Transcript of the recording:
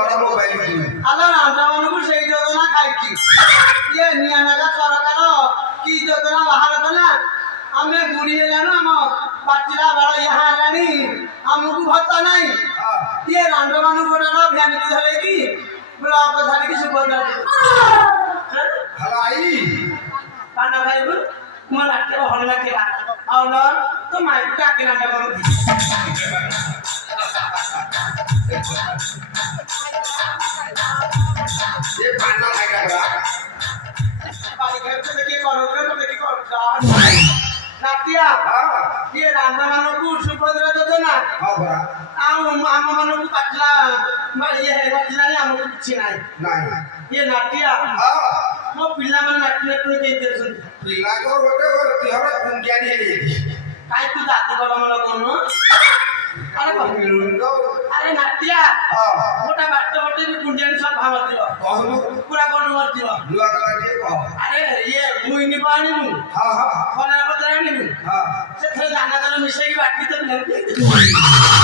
ବଡ ମୋବାଇଲ କିଣି ଆଲୋ ରାଣ୍ଡମାନଙ୍କୁ ସେଇ ଯୋଜନା ଖାଇଛି ଇଏ ନିଆନାଗା ସରକାର କି ଯୋଜନା ବାହାର କଲା ଆମେ ବୁଢୀ ହେଲାଣୁ ଆମ ପାଚିଲା ବେଳ ଏହା ହେଲାଣି ଆମକୁ ଭତ୍ତା ନାହିଁ ଇଏ ରାଣ୍ଡମାନଙ୍କୁ ଗୋଟେ ଭ୍ୟାନିଟି ଧରେଇକି ବ୍ଲକ ଧରିକି ସୁଭଦ୍ରା ହଲାଇ ପାନ ଖାଇବୁ ମୋ ନାଟ୍ୟ ଭଲ ଲାଗିଲା ଆଉ ନ ତ ମାଇକୁ କାକି ନାଟ କରୁଛି ଏ ପାନ ଖାଇଲା ନାଟିଆ ଇଏ ରାଣ୍ଡମାନଙ୍କୁ ସୁଭଦ୍ରା ଯୋଜନା ଆଉ ଆମ ମାନଙ୍କୁ ପାଚିଲା ଇଏ ହେଇନଥିଲାଣି ଆମକୁ କିଛି ନାହିଁ ଇଏ ନାଟିଆ ମୋ ପିଲାମାନେ ନାଟି ନାଟି କେମିତି ଅଛନ୍ତି ପିଲାଙ୍କ ଗୋଟେ ଦେହରେ କୁଣ୍ଡିଆନି ହେଇଯାଇଛି କାହିଁ ତୁ ଜାତି କଲମ ଲଗଉନୁ ଆରେ ନାଟିଆ ଗୋଟେ ବାଟ ଗୋଟେ କୁଣ୍ଡିଆନି ସବୁ ଭାବଥିବ କୁକୁଡ଼ା କଣ ମରିଥିବ ଆରେ ଇଏ ମୁଇନି ଆଣିବୁ ଖରା ପତ୍ର ଆଣିବୁ ସେଥିରେ ଦାନା ଦାନା ମିଶେଇକି ବାଟି ତ